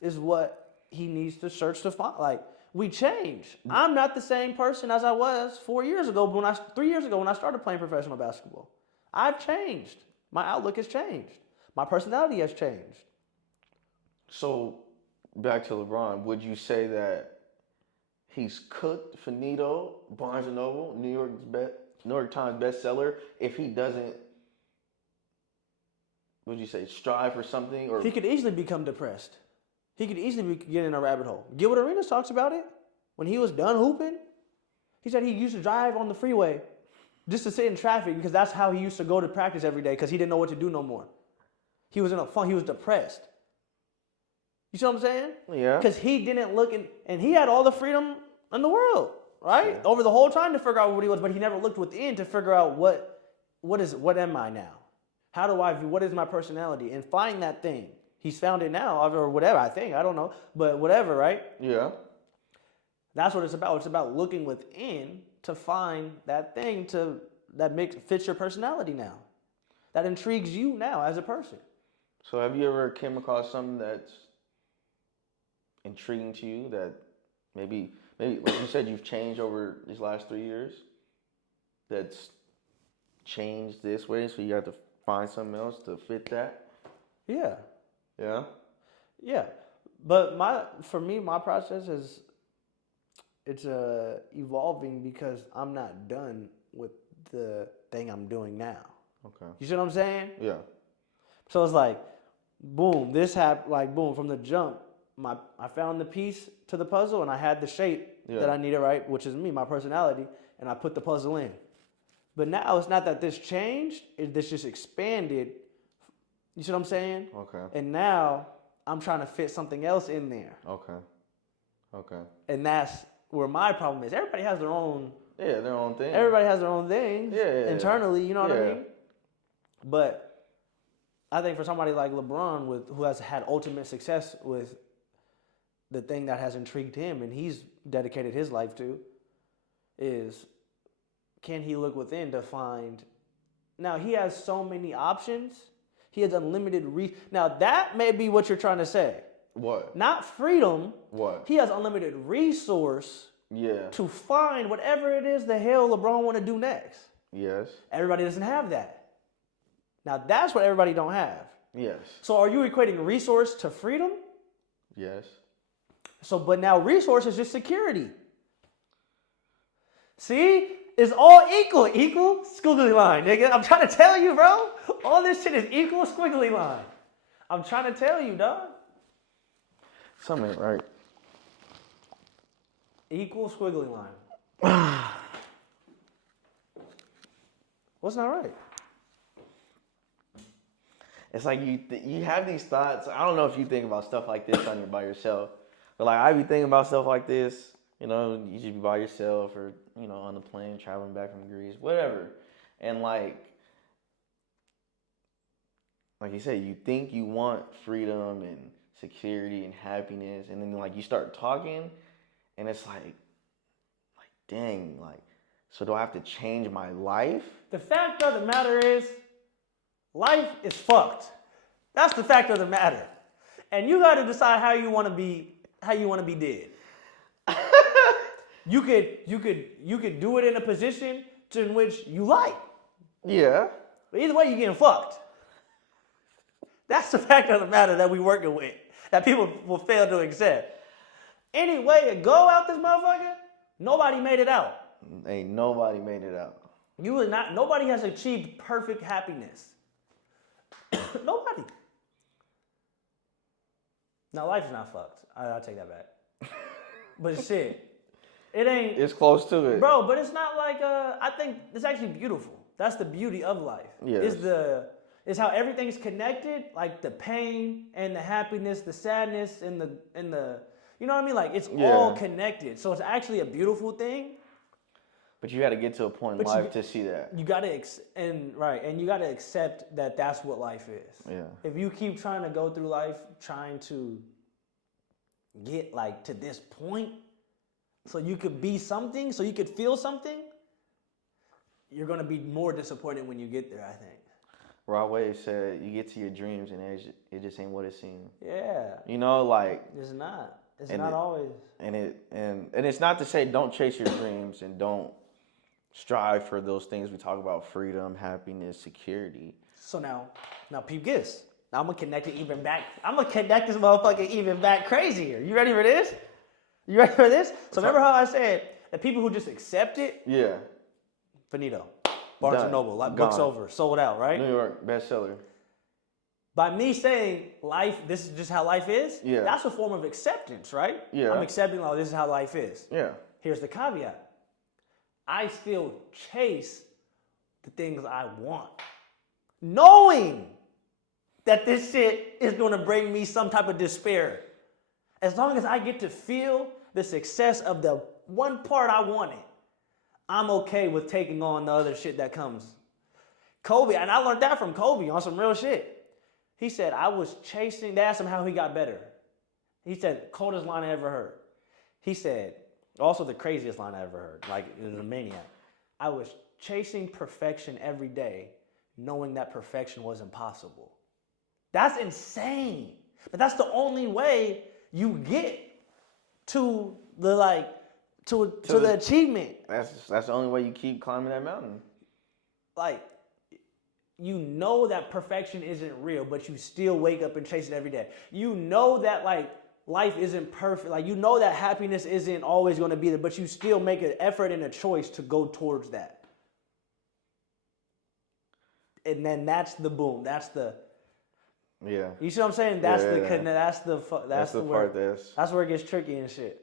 is what he needs to search to find. Like, we change. I'm not the same person as I was 3 years ago when I started playing professional basketball. I've changed. My outlook has changed. My personality has changed. So, back to LeBron, would you say that he's cooked, finito, Barnes & Noble, New York Times bestseller, if he doesn't, would you say, strive for something? Or he could easily become depressed. He could easily get in a rabbit hole. Gilbert Arenas talks about it. When he was done hooping, he said he used to drive on the freeway just to sit in traffic because that's how he used to go to practice every day because he didn't know what to do no more. He was in a funk. He was depressed. You see what I'm saying? Yeah. Because he didn't look and he had all the freedom in the world, right? Yeah. Over the whole time to figure out what he was, but he never looked within to figure out what am I now? How do I view, what is my personality? And find that thing. He's found it now, or whatever, I think. I don't know. But whatever, right? Yeah. That's what it's about. It's about looking within to find that thing that fits your personality now. That intrigues you now as a person. So have you ever came across something that's intriguing to you that maybe like you said you've changed over these last 3 years? That's changed this way, so you have to find something else to fit that? Yeah. Yeah? Yeah. But for me, my process is it's evolving because I'm not done with the thing I'm doing now. Okay. You see what I'm saying? Yeah. So it's like, boom, this happened, like, boom, from the jump, I found the piece to the puzzle and I had the shape that I needed, right, which is me, my personality, and I put the puzzle in. But now it's not that this changed, this just expanded. You see what I'm saying? Okay. And now I'm trying to fit something else in there. Okay. And that's where my problem is. Everybody has their own. Yeah, their own thing. Everybody has their own things internally, you know what I Yeah. mean? But I think for somebody like LeBron, who has had ultimate success with the thing that has intrigued him and he's dedicated his life to, is can he look within to find? Now, he has so many options. He has unlimited Now, that may be what you're trying to say. What? Not freedom. What? He has unlimited resource to find whatever it is the hell LeBron want to do next. Yes. Everybody doesn't have that. Now, that's what everybody don't have. Yes. So are you equating resource to freedom? Yes. So, but now resource is just security. See? It's all equal squiggly line, nigga. I'm trying to tell you, bro. All this shit is equal squiggly line. I'm trying to tell you, dog. Something ain't right. Equal squiggly line. What's not right? It's like you have these thoughts. I don't know if you think about stuff like this on by yourself, but like I be thinking about stuff like this. You know, you should be by yourself or, you know, on the plane, traveling back from Greece, whatever. And like you said, you think you want freedom and security and happiness. And then like you start talking and it's like dang, like, so do I have to change my life? The fact of the matter is, life is fucked. That's the fact of the matter. And you got to decide how you want to be dead. You could do it in a position in which you like. Yeah. But either way, you're getting fucked. That's the fact of the matter that we working with, that people will fail to accept. Any way to go out this motherfucker, nobody made it out. Ain't nobody made it out. Nobody has achieved perfect happiness. Nobody. Now, life's not fucked. I'll take that back. But shit. It ain't. It's close to it. Bro, but it's not like, I think it's actually beautiful. That's the beauty of life. Yes. It's how everything's connected, like the pain and the happiness, the sadness and the you know what I mean? Like it's all connected. So it's actually a beautiful thing. But you got to get to a point in life to see that. You got to and you got to accept that that's what life is. Yeah. If you keep trying to go through life trying to get like to this point so you could be something, so you could feel something, you're going to be more disappointed when you get there, I think. Rod Wave said, "You get to your dreams and it just ain't what it seems." Yeah. You know, like It's not. It's not always. And it's not to say don't chase your dreams and don't strive for those things we talk about: freedom, happiness, security. So now peep this. Now I'm gonna connect it even back. I'm gonna connect this motherfucker even back crazier. You ready for this? You ready for this? So remember how I said the people who just accept it? Yeah. Finito. Barnes and Noble, like books over, sold out, right? New York bestseller. By me saying life, this is just how life is. Yeah. That's a form of acceptance, right? Yeah. I'm accepting, like, this is how life is. Yeah. Here's the caveat. I still chase the things I want, knowing that this shit is going to bring me some type of despair. As long as I get to feel the success of the one part I wanted, I'm okay with taking on the other shit that comes. Kobe, and I learned that from Kobe on some real shit. He said, I was chasing, they asked him how he got better. He said, coldest line I ever heard. He said, also the craziest line I ever heard, like it was a maniac. I was chasing perfection every day, knowing that perfection was impossible. That's insane. But that's the only way you get to the the achievement. That's the only way you keep climbing that mountain. Like, you know that perfection isn't real, but you still wake up and chase it every day. You know that like life isn't perfect. Like, you know that happiness isn't always going to be there, but you still make an effort and a choice to go towards that. And then that's the boom. That's the Yeah. You see what I'm saying? That's Yeah. That's the part that's where it gets tricky and shit.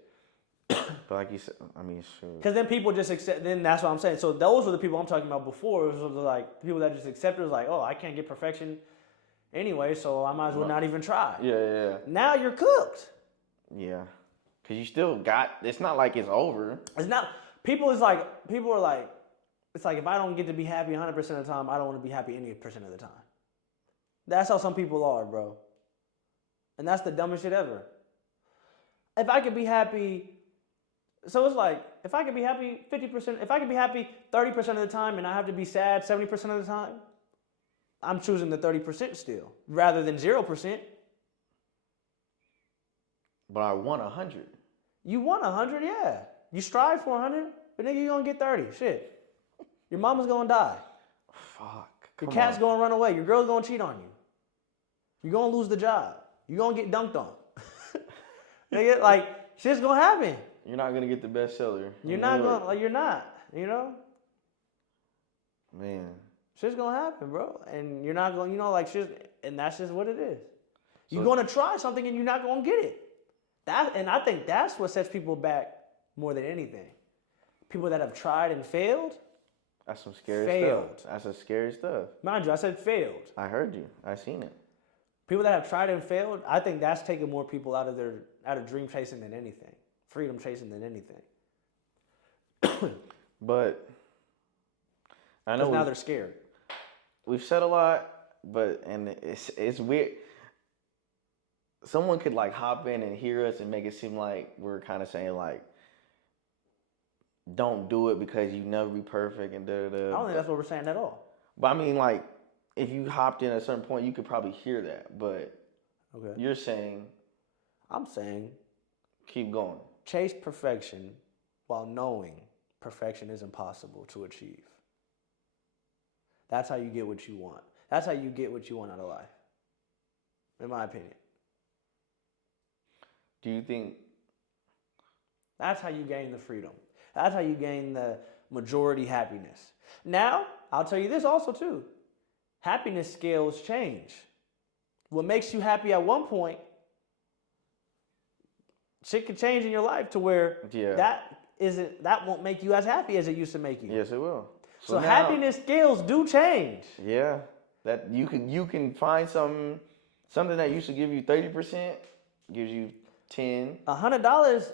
But like you said, I mean, sure. Because then people just accept. Then that's what I'm saying. So those were the people I'm talking about before. It was like people that just accepted. It was like, oh, I can't get perfection anyway, so I might as well not even try. Yeah. Now you're cooked. Yeah. Because you still got. It's not like it's over. It's not. People are like. It's like if I don't get to be happy 100% of the time, I don't want to be happy any percent of the time. That's how some people are, bro. And that's the dumbest shit ever. If I could be happy. So it's like, if I could be happy 50%, if I could be happy 30% of the time and I have to be sad 70% of the time, I'm choosing the 30% still, rather than 0%. But I want 100. You want 100, yeah. You strive for 100, but nigga, you're going to get 30. Shit. Your mama's going to die. Fuck. Your cat's going to run away. Your girl's going to cheat on you. You're going to lose the job. You're going to get dunked on. Nigga, like, shit's going to happen. You're not gonna get the bestseller. You're not gonna, like, you're not, you know? Man. Shit's gonna happen, bro. And you're not gonna, like, shit, and that's just what it is. You're gonna try something and you're not gonna get it. And I think that's what sets people back more than anything. People that have tried and failed. That's some scary failed. stuff. That's some scary stuff. Mind you, I said failed. I heard you. I seen it. People that have tried and failed, I think that's taking more people out of dream chasing than anything. Freedom chasing than anything. But I know now they're scared. We've said a lot, and it's weird. Someone could like hop in and hear us and make it seem like we're kind of saying like, don't do it because you never be perfect and da da da. I don't think that's what we're saying at all. But I mean, like, if you hopped in at a certain point, you could probably hear that. But you're saying, I'm saying, keep going. Chase perfection while knowing perfection is impossible to achieve. That's how you get what you want. That's how you get what you want out of life, in my opinion. Do you think? That's how you gain the freedom. That's how you gain the majority happiness. Now, I'll tell you this also too. Happiness scales change. What makes you happy at one point, shit could change in your life to where that won't make you as happy as it used to make you. Yes, it will. So now, happiness scales do change. Yeah, that you can find something that used to give you 30% gives you 10. $100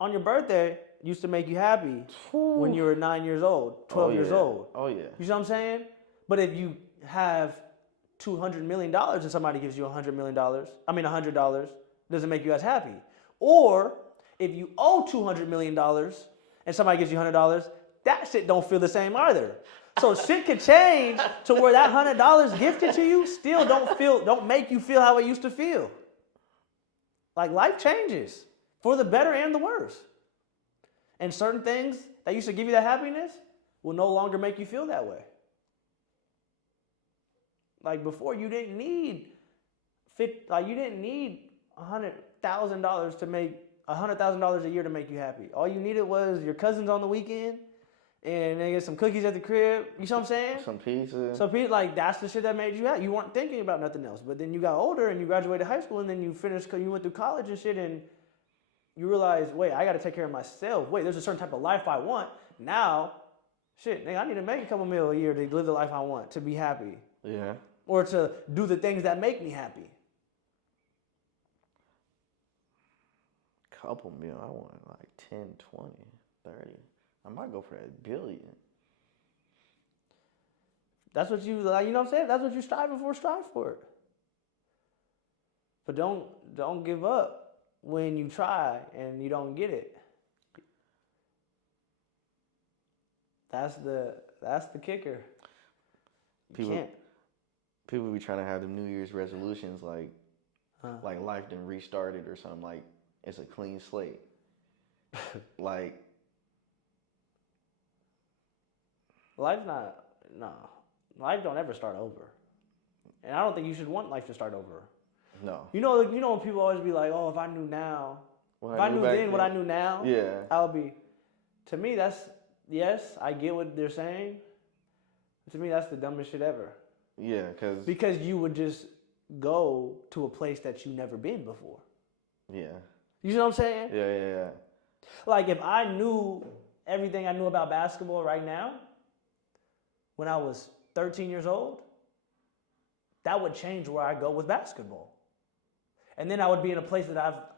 on your birthday used to make you happy when you were 9 years old, 12 years old. Oh yeah. You see what I'm saying? But if you have $200 million and somebody gives you $100, doesn't make you as happy. Or if you owe $200 million and somebody gives you $100, that shit don't feel the same either. So shit could change to where that $100 gifted to you still don't make you feel how it used to feel. Like life changes for the better and the worse. And certain things that used to give you that happiness will no longer make you feel that way. Like before, you didn't need $100,000 to make $100,000 a year to make you happy. All you needed was your cousins on the weekend, and they get some cookies at the crib. You know what I'm saying? Some pizza. Like that's the shit that made you happy. You weren't thinking about nothing else. But then you got older and you graduated high school, and then you went through college and shit, and you realize, wait, I got to take care of myself. Wait, there's a certain type of life I want. Now, shit, nigga, I need to make a couple mil a year to live the life I want, to be happy. Yeah. Or to do the things that make me happy. Couple mil, I want like 10, 20, 30. I might go for that billion. That's what you like, you know what I'm saying? That's what you strive for it. But don't give up when you try and you don't get it. That's the kicker. People be trying to have them New Year's resolutions like life done restarted or something, like it's a clean slate. Like life don't ever start over. And I don't think you should want life to start over. No. You know when people always be like, oh, if I knew now, if I knew then what I knew now, yeah, I would be. To me, that's, yes, I get what they're saying. To me, that's the dumbest shit ever. Yeah, because you would just go to a place that you never been before. Yeah. You know what I'm saying? Yeah. Like if I knew everything I knew about basketball right now, when I was 13 years old, that would change where I go with basketball. And then I would be in a place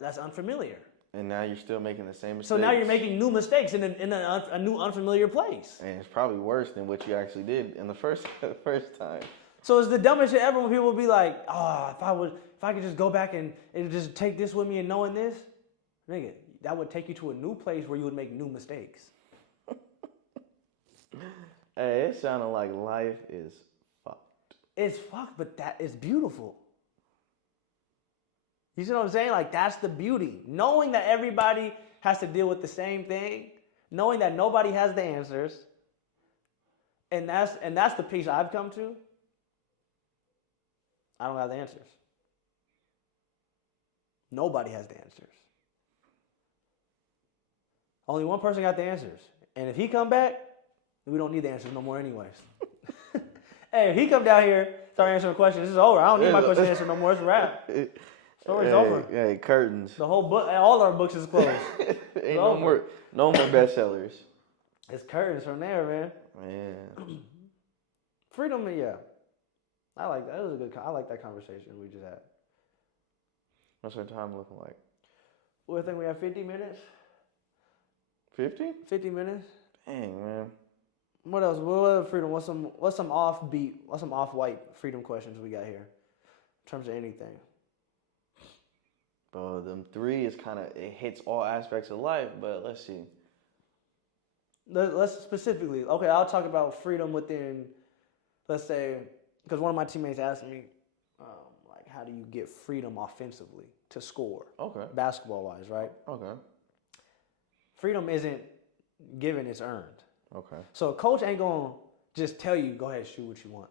that's unfamiliar. And now you're still making the same mistakes. So now you're making new mistakes in a new unfamiliar place. And it's probably worse than what you actually did in the first time. So it's the dumbest shit ever when people be like, oh, if I could just go back and just take this with me and knowing this, nigga, that would take you to a new place where you would make new mistakes. Hey, it sounded like life is fucked. It's fucked, but that is beautiful. You see what I'm saying? Like, that's the beauty. Knowing that everybody has to deal with the same thing, knowing that nobody has the answers, and that's the peace I've come to. I don't have the answers. Nobody has the answers. Only one person got the answers. And if he come back, we don't need the answers no more anyways. Hey, if he come down here, start answering questions, it's over. I don't need my question answered no more. It's a wrap. Story's over. Hey, curtains. The whole book, all our books is closed. Ain't no more bestsellers. It's curtains from there, man. Man. Freedom, yeah. I like that. I like that conversation we just had. What's our time looking like? Well, I think we have 50 minutes. 50? 50 minutes. Dang, man. What else? What other freedom? What's some offbeat? What's some off-white freedom questions we got here? In terms of anything. Bro, them three is it hits all aspects of life, but let's see. Let's specifically, okay, I'll talk about freedom within, let's say, because one of my teammates asked me, like, how do you get freedom offensively to score? Okay. Basketball-wise, right? Okay. Freedom isn't given, it's earned. Okay. So a coach ain't going to just tell you, go ahead, shoot what you want.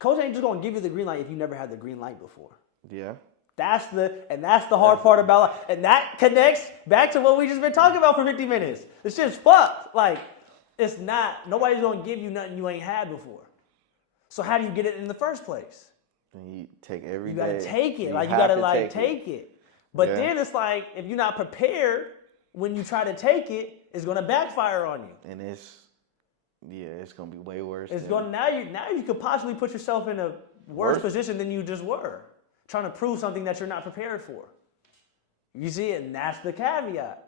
Coach ain't just going to give you the green light if you never had the green light before. Yeah. That's the hard part about life. And that connects back to what we just been talking about for 50 minutes. It's just fucked. Like, it's not, nobody's going to give you nothing you ain't had before. So how do you get it in the first place? And you take every day. You got to take it. You got to take it. But then it's like, if you're not prepared, when you try to take it, it's going to backfire on you. And it's going to be way worse. Now you could possibly put yourself in a worse position than you just were. Trying to prove something that you're not prepared for. You see it, and that's the caveat.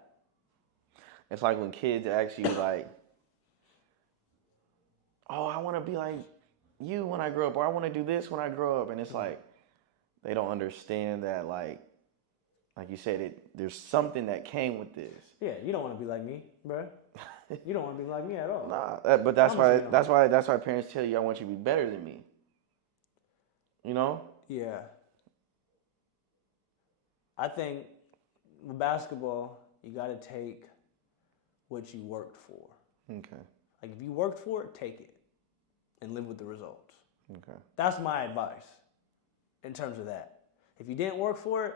It's like when kids ask you, like, oh, I want to be like you when I grow up, or I want to do this when I grow up. And it's like, they don't understand that, like you said, there's something that came with this. Yeah, you don't want to be like me, bro. You don't want to be like me at all. Nah, but that's why parents tell you, I want you to be better than me. You know? Yeah. I think with basketball, you got to take what you worked for. Okay. Like if you worked for it, take it and live with the results. Okay. That's my advice in terms of that. If you didn't work for it,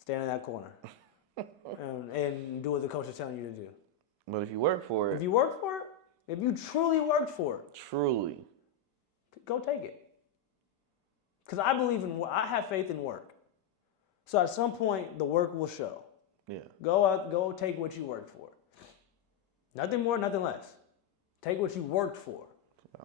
stand in that corner and do what the coach is telling you to do. But if you work for it. If you work for it, if you truly worked for it. Truly. Go take it. Because I have faith in work. So at some point, the work will show. Yeah. Go out, go take what you worked for. Nothing more, nothing less. Take what you worked for.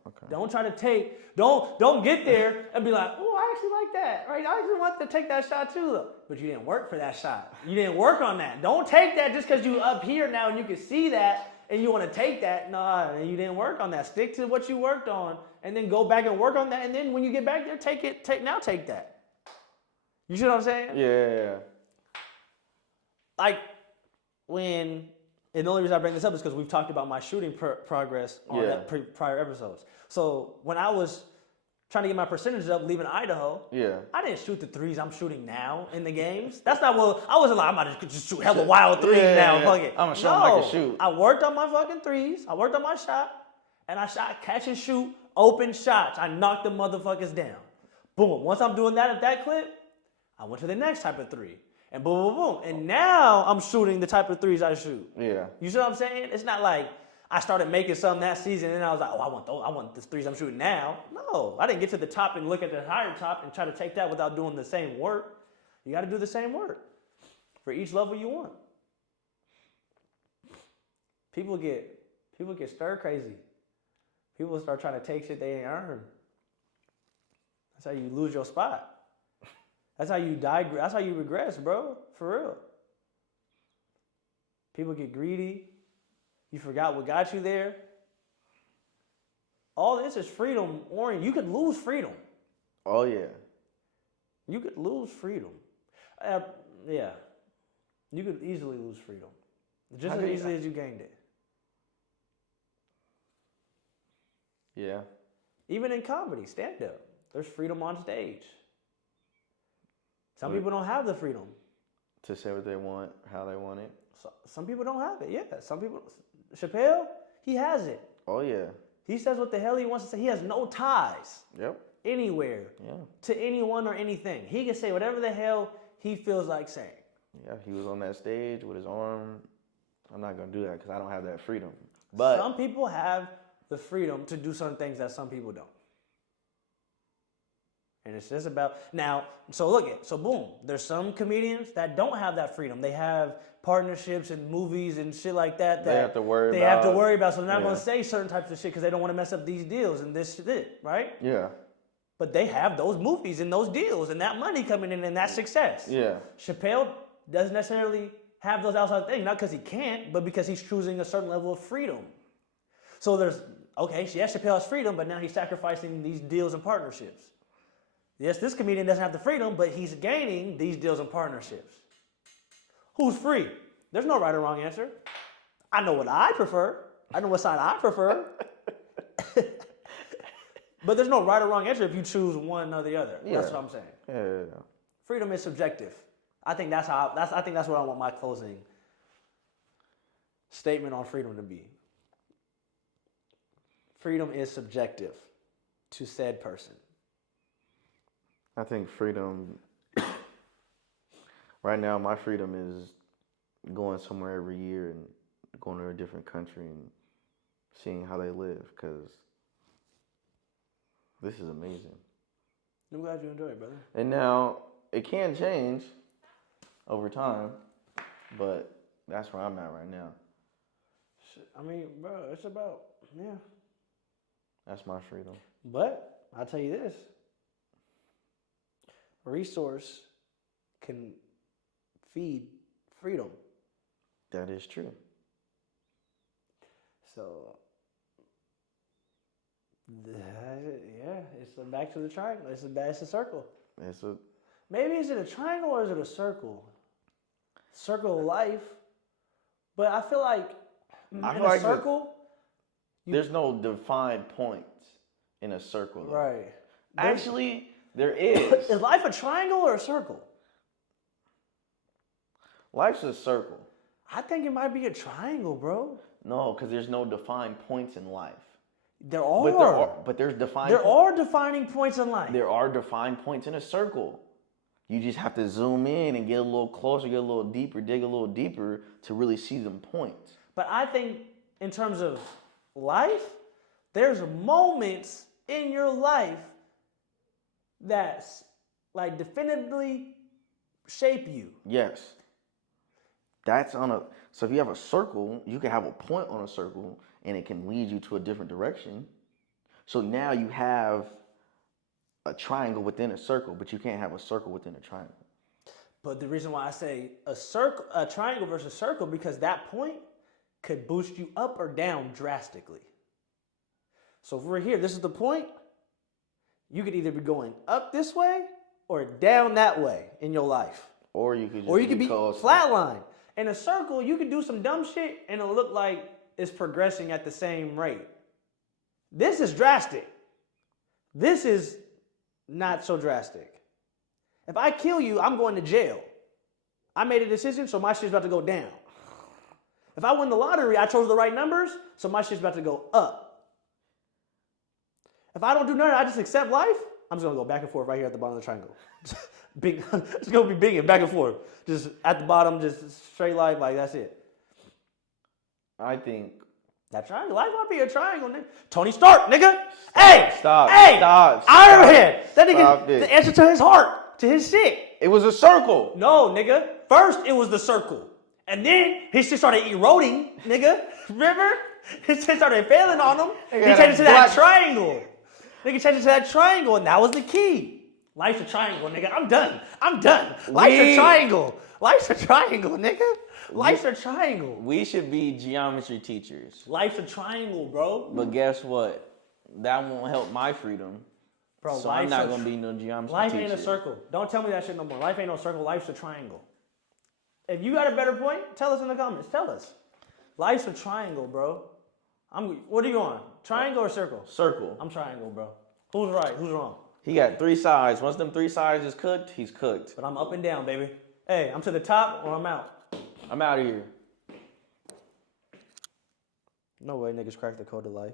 Okay. Don't try to don't get there and be like, oh, I actually like that, right? I actually want to take that shot too, though. But you didn't work for that shot. You didn't work on that. Don't take that just because you up here now and you can see that and you want to take that. Nah, you didn't work on that. Stick to what you worked on and then go back and work on that. And then when you get back there, take that. You see what I'm saying? Yeah. Like when, and the only reason I bring this up is because we've talked about my shooting progress on prior episodes. So when I was trying to get my percentages up leaving Idaho, I didn't shoot the threes I'm shooting now in the games. That's not what, I wasn't like, I'm about to just shoot hella wild threes now. Fuck it. I'm going to show them I can shoot. I worked on my fucking threes. I worked on my shot. And I shot catch and shoot open shots. I knocked the motherfuckers down. Boom. Once I'm doing that at that clip, I went to the next type of three. And boom, boom, boom. And now I'm shooting the type of threes I shoot. Yeah. You see what I'm saying? It's not like I started making some that season and I was like, oh, I want the threes I'm shooting now. No, I didn't get to the top and look at the higher top and try to take that without doing the same work. You got to do the same work for each level you want. People get stir crazy. People start trying to take shit they ain't earned. That's how you lose your spot. That's how you digress. That's how you regress, bro. For real. People get greedy. You forgot what got you there. All this is freedom, Orion. You could lose freedom. Oh, yeah. You could lose freedom. Yeah. You could easily lose freedom. Just as easily as you gained it. Yeah. Even in comedy, stand-up, there's freedom on stage. Some people don't have the freedom. To say what they want, how they want it. Some people don't have it, yeah. Some people, Chappelle, he has it. Oh, yeah. He says what the hell he wants to say. He has no ties. Yep. Anywhere. Yeah. To anyone or anything. He can say whatever the hell he feels like saying. Yeah, he was on that stage with his arm. I'm not going to do that because I don't have that freedom. But some people have the freedom to do certain things that some people don't. And it's just about, now, so boom, there's some comedians that don't have that freedom. They have partnerships and movies and shit like that they have to worry about. So they're not going to say certain types of shit because they don't want to mess up these deals and this shit, right? Yeah. But they have those movies and those deals and that money coming in and that success. Yeah. Chappelle doesn't necessarily have those outside things, not because he can't, but because he's choosing a certain level of freedom. So there's, okay, yes, Chappelle has freedom, but now he's sacrificing these deals and partnerships. Yes, this comedian doesn't have the freedom, but he's gaining these deals and partnerships. Who's free? There's no right or wrong answer. I know what I prefer. I know what side I prefer. But there's no right or wrong answer if you choose one or the other. Yeah. That's what I'm saying. Yeah. Freedom is subjective. I think that's what I want my closing statement on freedom to be. Freedom is subjective to said person. I think freedom, right now, my freedom is going somewhere every year and going to a different country and seeing how they live, because this is amazing. I'm glad you enjoy it, brother. And now, it can change over time, but that's where I'm at right now. I mean, bro, it's about, yeah. That's my freedom. But, I'll tell you this. Resource can feed freedom. That is true. So, yeah, it's back to the triangle. It's a circle. Maybe is it a triangle or is it a circle? Circle of life. But I feel like I in feel a like circle, there's no defined points in a circle. Though. right? Actually, there is. Is life a triangle or a circle? Life's a circle. I think it might be a triangle, bro. No, because there's no defined points in life. There are. But there's defined. There are defining points in life. There are defined points in a circle. You just have to zoom in and get a little closer, get a little deeper, dig a little deeper to really see them points. But I think in terms of life, there's moments in your life that's like definitively shape you. Yes. That's on a, so if you have a circle, you can have a point on a circle and it can lead you to a different direction. So now you have a triangle within a circle, but you can't have a circle within a triangle. But the reason why I say a triangle versus circle, because that point could boost you up or down drastically. So if we're here, this is the point, you could either be going up this way or down that way in your life. Or you could just be flatline. In a circle, you could do some dumb shit and it'll look like it's progressing at the same rate. This is drastic. This is not so drastic. If I kill you, I'm going to jail. I made a decision, so my shit's about to go down. If I win the lottery, I chose the right numbers, so my shit's about to go up. If I don't do nothing, I just accept life, I'm just going to go back and forth right here at the bottom of the triangle. Big, it's going to be big and back and forth. Just at the bottom, just straight life, like that's it. I think that triangle, life might be a triangle, nigga. Tony Stark, nigga. Stop. Stop. Iron Man. That nigga, the answer to his heart, to his shit. It was a circle. No, nigga. First, it was the circle. And then his shit started eroding, nigga. Remember? His shit started failing on him. He changed it to that triangle. Nigga changed it to that triangle, and that was the key. Life's a triangle, nigga. I'm done. Life's a triangle. Life's a triangle, nigga. Life's a triangle. We should be geometry teachers. Life's a triangle, bro. But guess what? That won't help my freedom. Bro, so I'm not going to be no geometry life teacher. Life ain't a circle. Don't tell me that shit no more. Life ain't no circle. Life's a triangle. If you got a better point, tell us in the comments. Tell us. Life's a triangle, bro. What are you on? Triangle or circle? Circle. I'm triangle, bro. Who's right? Who's wrong? He got 3 sides. Once them 3 sides is cooked, he's cooked. But I'm up and down, baby. Hey, I'm to the top or I'm out. I'm out of here. No way niggas crack the code of life.